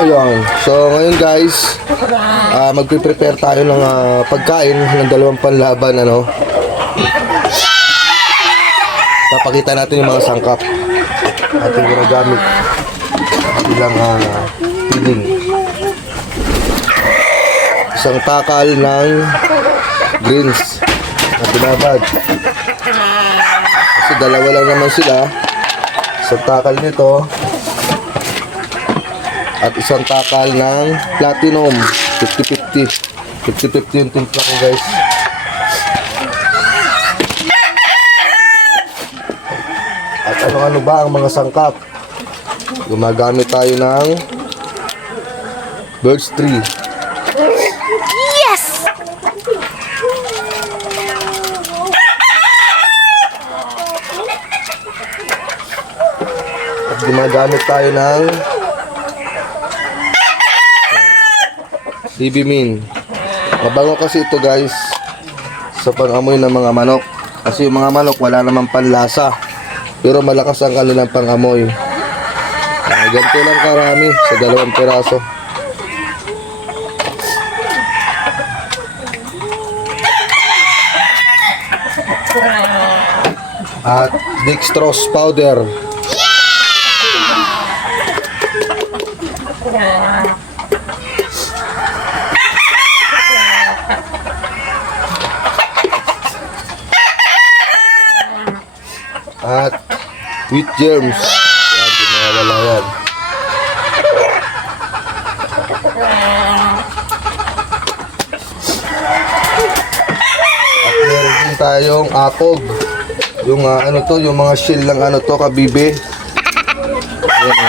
Ayun. So ngayon guys, magpe-prepare tayo ng pagkain ng dalawang panlaban, ano. Papakita natin yung mga sangkap ating ginagamit bilang feeding. Isang takal ng greens na binabad. Kasi dalawa lang naman sila. Isang takal nito at isang takal ng platinum. 50-50. 50-50 yung timpla ko guys. At ano-ano ba ang mga sangkap? Gumagamit tayo ng birch tree. Yes! At gumagamit tayo ng DB-Min. Mabango kasi ito guys sa pang-amoy ng mga manok. Kasi yung mga manok wala namang panlasa, pero malakas ang kanilang pang-amoy. Ganito lang karami sa 2 piraso. At dextrose powder. At wheat germs. Yan, di mawawala yan. At meron din tayong apog. Yung ano to, yung mga shell lang ano to, kabibe. Yan,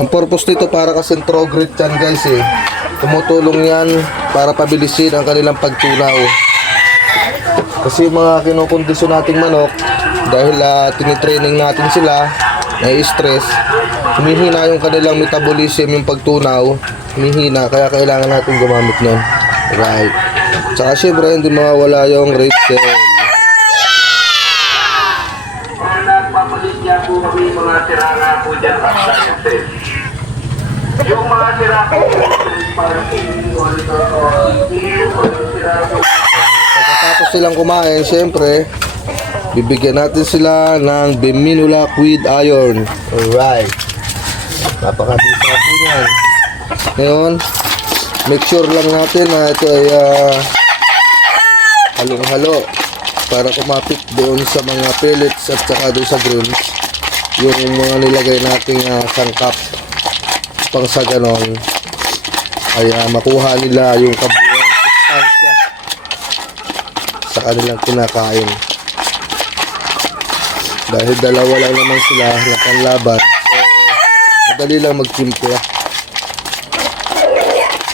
ang purpose nito para kasing trogrit yan guys eh. Tumutulong yan para pabilisin ang kanilang pagtunaw. Kasi yung mga kinukondisyon nating manok, dahil tinitraining natin sila, nai-stress, humihina yung kanilang metabolism, yung pagtunaw, humihina, kaya kailangan natin gumamit nun. Right. Tsaka syempre, hindi mawawala yung red cell. Nagpapalit niya po kami mga sirana po dyan sa sciences. Yung mga sira po, parang pagkatapos silang kumain, syempre, bibigyan natin sila ng Biminulac with iron. Alright. Napakabisa po yan. Ngayon, make sure lang natin na ito ay halong-halo para kumapit doon sa mga pellets at saka doon sa greens yung mga nilagay nating sangkap, pang sa ganon ay makuha nila yung kabuuang sustansya sa kanilang kinakain. Dahil dalawa lang naman sila na panlaban, so madali lang magtimpla.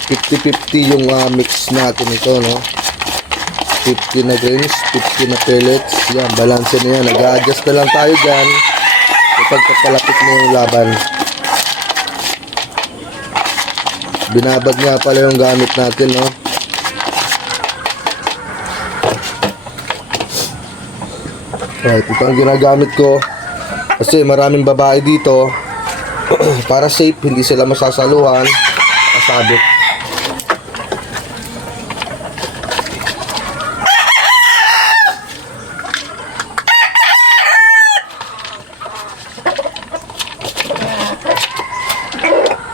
50-50 yung mix natin ito, no? 50 na greens, 50 na pellets. Yan, balance na yan. Nag-a-adjust na lang tayo dyan kapag kapalapit mo yung laban. Binabad nga pala yung gamit natin, no? Right, ito ang ginagamit ko kasi maraming babae dito. Para safe, hindi sila masasaluhan, masabit.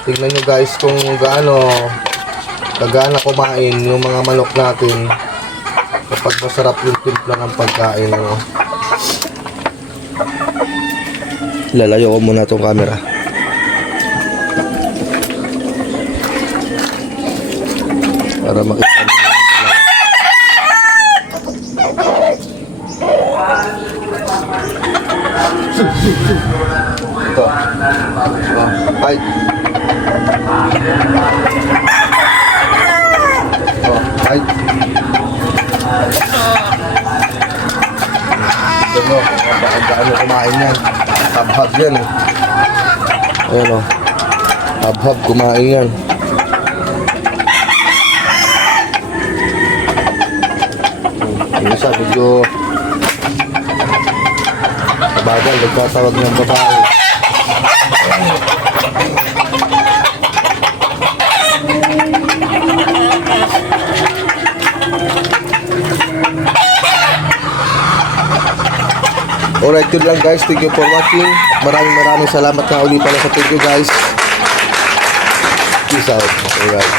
Tignan nyo guys kung gaano kagana kumain yung mga manok natin kapag masarap yung timpla ng pagkain, ano. Lalayo ko muna itong camera. Para makita nyo yung dalawa. Ito. Hi. Hi. Ito nyo, gaano kumain yan. Hab-hab yan eh. Ayan o. Hab-hab kumain yan. Yung isa medyo kabagal, nagtatawag ng babae. Alright, yun lang guys. Thank you for watching. Maraming salamat nga uli pala sa thank you guys. Peace out. Alright.